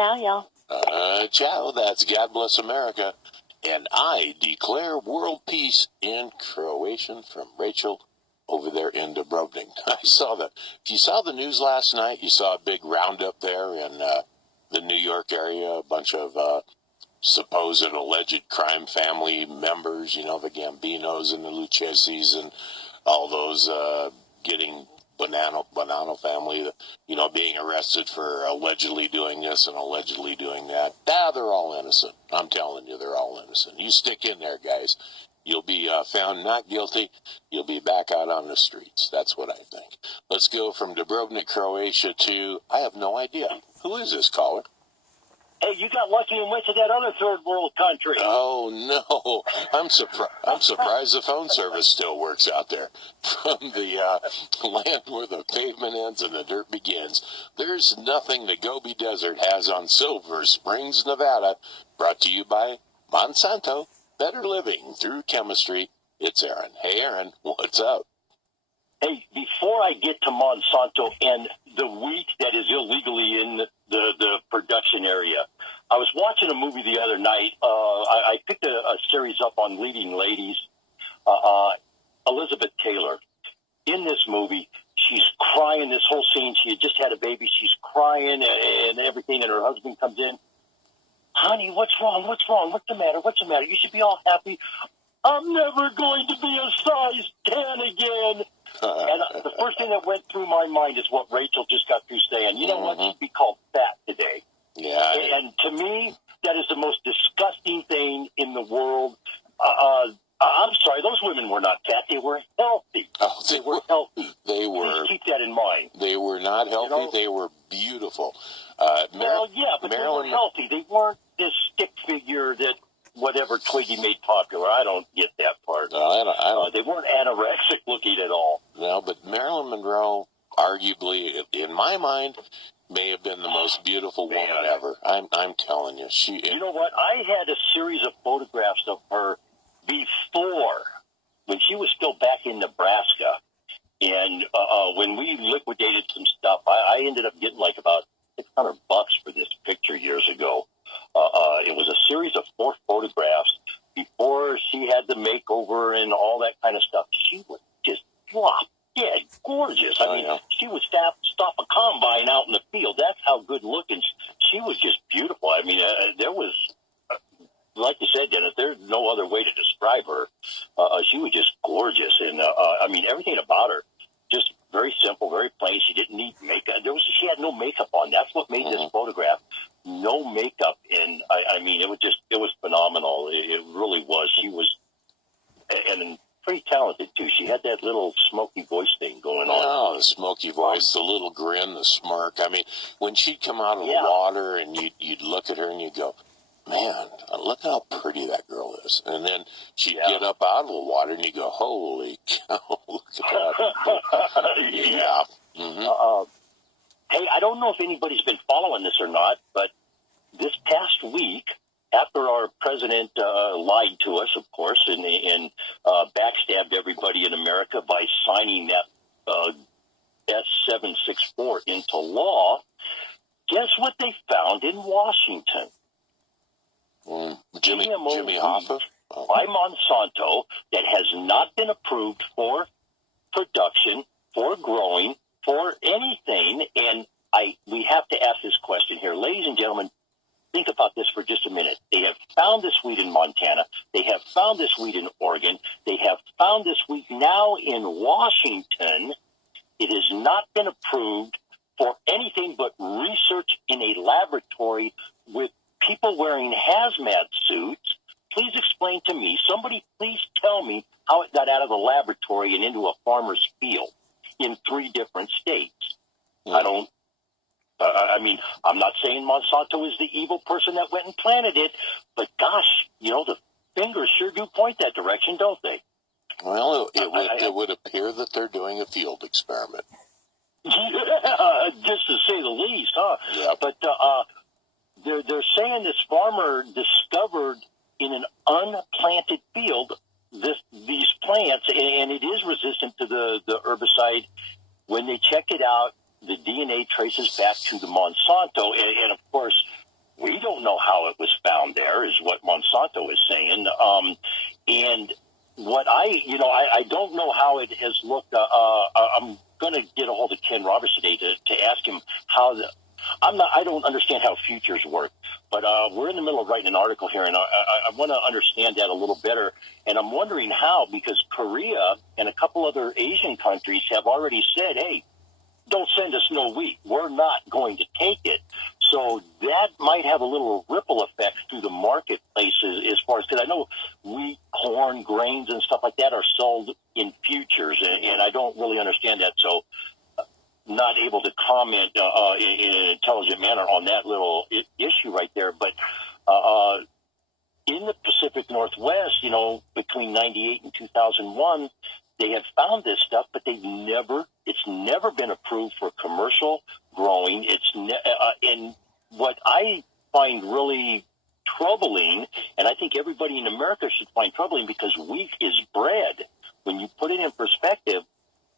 Ciao, y'all. Ciao, that's God Bless America. And I declare world peace in Croatian from Rachel over there in Dubrovnik. I saw that. If you saw the news last night, you saw a big roundup there in the New York area, a bunch of supposed alleged crime family members, you know, the Gambinos and the Lucchese's and all those getting Bonanno family, you know, being arrested for allegedly doing this and allegedly doing that. They're all innocent. I'm telling you, they're all innocent. You stick in there, guys. You'll be found not guilty. You'll be back out on the streets. That's what I think. Let's go from Dubrovnik, Croatia to, I have no idea. Who is this caller? Hey, you got lucky and went to that other third world country. Oh, no. I'm surprised the phone service still works out there. From the land where the pavement ends and the dirt begins, there's nothing the Gobi Desert has on Silver Springs, Nevada. Brought to you by Monsanro. Better living through chemistry. It's Aaron. Hey, Aaron, what's up? Hey, before I get to Monsanro and the wheat that is illegally in the production area, I was watching a movie the other night. I picked a series up on Leading Ladies. Elizabeth Taylor. In this movie, she's crying this whole scene. She had just had a baby. She's crying and everything, and her husband comes in. Honey, what's wrong? What's wrong? What's the matter? What's the matter? You should be all happy. I'm never going to be a size 10 again. And the first thing that went through my mind is what Rachel just got through saying. You know what? She'd be called fat today. Yeah. And to me, that is the most disgusting thing in the world. I'm sorry, those women were not fat. They were healthy. Oh, they were healthy. They were. Please keep that in mind. They were not healthy. You know? They were beautiful. Well, yeah, but Marilyn, they were healthy. They weren't this stick figure that whatever Twiggy made popular. I don't get that part. No, I don't. They weren't anorexic looking at all. No, but Marilyn Monroe, arguably, in my mind, may have been the most beautiful woman ever. I'm telling you. You know what? I had a series of photographs of her before, when she was still back in Nebraska. And when we liquidated some stuff, I ended up getting like about $600 for this picture years ago. It was a series of 4 photographs before she had the makeover and all that kind of stuff. She was just drop dead gorgeous. I mean, she would stop a combine out in the field. That's how good looking she was. Just beautiful. I mean, there was, like you said, Dennis, there's no other way to describe her. She was just gorgeous, and I mean, everything about her just very simple, very plain. She didn't need makeup. She had no makeup on. That's what made this photograph. No makeup, and I mean, it was phenomenal. It really was. She was, and pretty talented too. She had that little smoky voice thing going on. Oh, the smoky voice, the little grin, the smirk. I mean, when she'd come out of the water, and you'd look at her and you'd go, man, look how pretty that girl is. And then she'd get up out of the water, and you go, holy cow, look at that. Yeah. Mm-hmm. Hey, I don't know if anybody's been following this or not, but this past week, after our president lied to us, of course, and backstabbed everybody in America by signing that S-764 into law, guess what they found in Washington? Jimmy Hoffa? By Monsanto that has not been approved for production, for growing, for anything. And we have to ask this question here. Ladies and gentlemen, think about this for just a minute. They have found this wheat in Montana. They have found this wheat in Oregon. They have found this wheat now in Washington. It has not been approved for anything but research in a laboratory with people wearing hazmat suits. Please explain to me, somebody please tell me how it got out of the laboratory and into a farmer's field in 3 different states. I mean, I'm not saying Monsanto is the evil person that went and planted it, but gosh, you know, the fingers sure do point that direction, don't they? Well, it would appear that they're doing a field experiment. Yeah, just to say the least, huh? Yeah. But they're saying this farmer discovered in an unplanted field these plants, and it is resistant to the herbicide. When they checked it out, the DNA traces back to the Monsanto, and of course, We don't know how it was found there, is what Monsanto is saying. And what I don't know how it has looked. I'm going to get a hold of Ken Roberts today to ask him how I don't understand how futures work, but we're in the middle of writing an article here, and I want to understand that a little better. And I'm wondering how, because Korea and a couple other Asian countries have already said, hey, don't send us no wheat. We're not going to take it. So that might have a little ripple effect through the marketplaces as far as, because I know wheat, corn, grains, and stuff like that are sold in futures, and I don't really understand that. So not able to comment in an intelligent manner on that little issue right there. But in the Pacific Northwest, between 98 and 2001, they have found this stuff, but it's never been approved for commercial growing. And what I find really troubling, and I think everybody in America should find troubling, because wheat is bread. When you put it in perspective,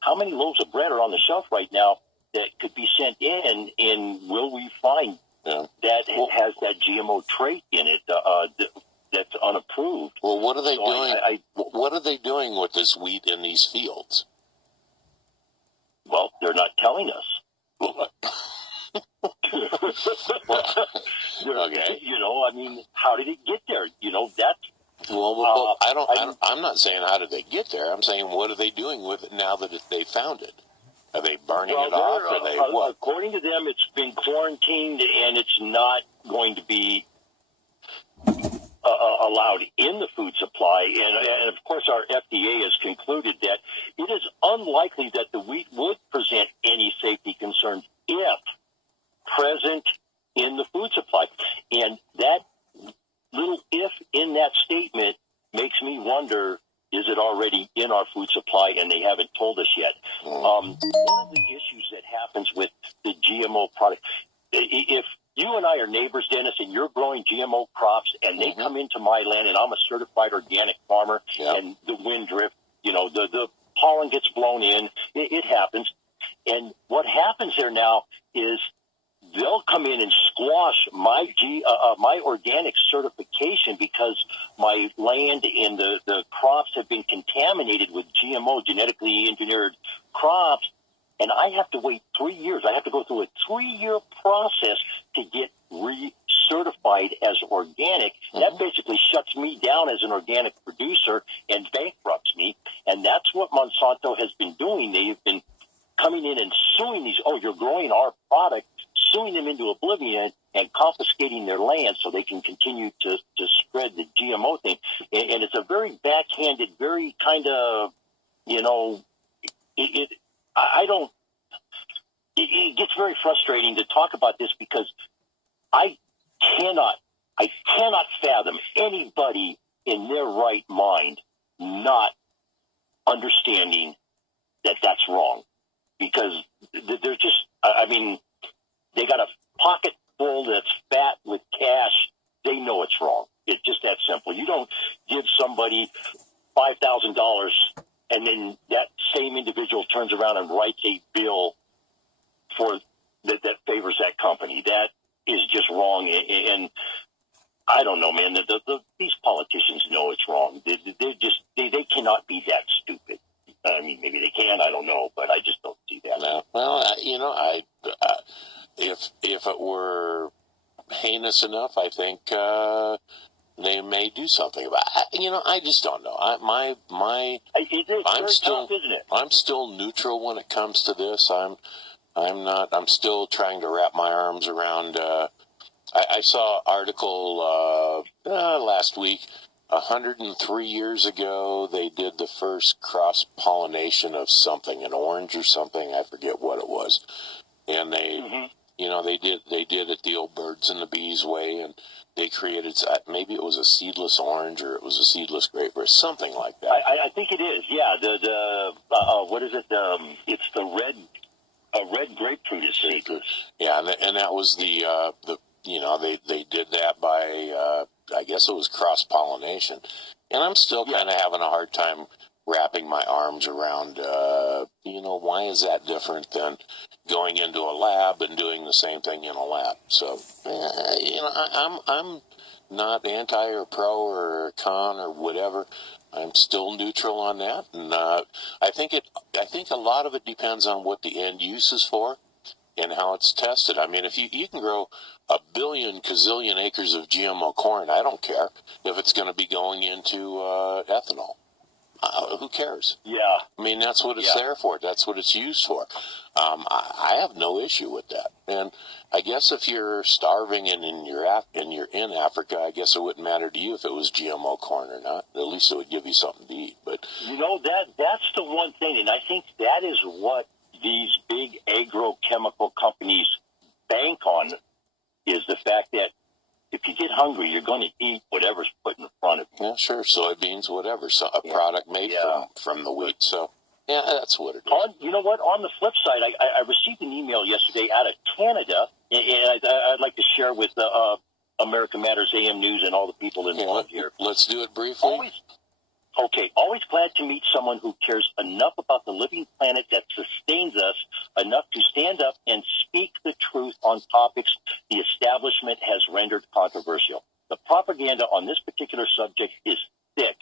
how many loaves of bread are on the shelf right now that could be sent in, and will we find that it has that GMO trait in it that's unapproved? Well, what are they doing? What are they doing with this wheat in these fields? Well, they're not telling us. Okay. How did it get there? That's well, I'm not saying how did they get there. I'm saying what are they doing with it now that they found it? Are they burning it off? Or they what? According to them, it's been quarantined, and it's not going to be allowed in the food supply. And of course, our FDA has concluded that it is unlikely that the wheat would present any safety concerns if present in the food supply. And that little if in that statement makes me wonder, is it already in our food supply and they haven't told us yet? One of the issues that happens with the GMO product, if you and I are neighbors, Dennis, and you're growing GMO crops, and they come into my land, and I'm a certified organic farmer, and the wind drift, the pollen gets blown in, it happens. And what happens there now is they'll come in and squash my organic certification because my land and the crops have been contaminated with GMO, genetically engineered crops, and I have to wait 3 years. I have to go through a 3-year process to get recertified as organic. That basically shuts me down as an organic producer and bankrupts me, and that's what Monsanto has been doing. They've been coming in and suing these, you're growing our product, suing them into oblivion and confiscating their land so they can continue to spread the GMO thing. And it's a very backhanded, very kind of, it gets very frustrating to talk about this, because I cannot fathom anybody in their right mind not understanding that that's wrong. Because they're just, they got a pocket full that's fat with cash. They know it's wrong. It's just that simple. You don't give somebody $5,000 and then that same individual turns around and writes a bill for that favors that company. That is just wrong. And I don't know, man. These politicians know it's wrong. They cannot be that stupid. I mean, maybe they can. I don't know, but I just don't see that. No. Well, if it were heinous enough, I think they may do something about it. I just don't know. I'm still neutral when it comes to this. I'm still trying to wrap my arms around. I saw an article last week. 103 years ago, they did the first cross-pollination of something, an orange or something. I forget what it was. And they, they did it the old birds and the bees way, and they created, maybe it was a seedless orange or it was a seedless grape or something like that. I think it is. Yeah. What is it? It's the red grapefruit is seedless. Yeah, and that was they did that by, I guess it was cross-pollination. And I'm still kind of having a hard time wrapping my arms around, why is that different than going into a lab and doing the same thing in a lab? So, I'm not anti or pro or con or whatever. I'm still neutral on that, and I think a lot of it depends on what the end use is for and how it's tested. I mean, if you can grow a billion gazillion acres of GMO corn, I don't care if it's going to be going into ethanol. Who cares? Yeah. I mean, that's what it's there for. That's what it's used for. I have no issue with that. And I guess if you're starving and you're in Africa, I guess it wouldn't matter to you if it was GMO corn or not. At least it would give you something to eat. But that's the one thing, and I think that is what these big agrochemical companies bank on, is the fact that if you get hungry, you're going to eat whatever's put in front of you. Yeah, sure. Soybeans, whatever. So a product made from the wheat. So, yeah, that's what it is. You know what? On the flip side, I received an email yesterday out of Canada, and I'd like to share with America Matters AM News and all the people involved here. Let's do it briefly. Always glad to meet someone who cares enough about the living planet that sustains us enough to stand up and speak the truth on topics the establishment has rendered controversial. The propaganda on this particular subject is thick,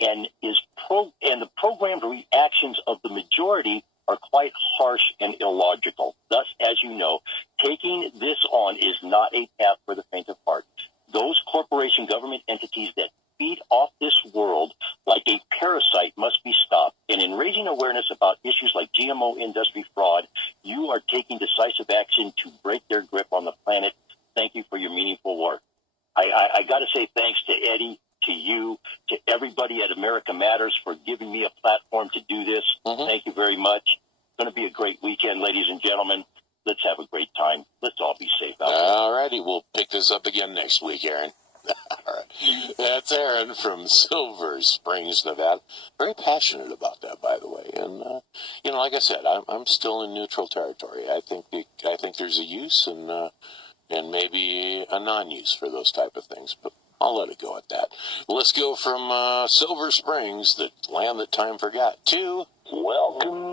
and the programmed reactions of the majority are quite harsh and illogical. Thus, as you know, taking this on is not a path for the faint of heart. Those corporation government entities that feed off this world like a parasite must be stopped. And in raising awareness about issues like GMO industry fraud, you are taking decisive action to break their grip on the planet. Thank you for your meaningful work. I got to say thanks to Eddie, to you, to everybody at America Matters for giving me a platform to do this. Mm-hmm. Thank you very much. It's going to be a great weekend, ladies and gentlemen. Let's have a great time. Let's all be safe out there. All righty. We'll pick this up again next week, Aaron. All right. That's Aaron from Silver Springs, Nevada. Very passionate about that, by the way. And like I said, I'm still in neutral territory. I think there's a use and maybe a non-use for those type of things, but I'll let it go at that. Let's go from Silver Springs, the land that time forgot, to Welcome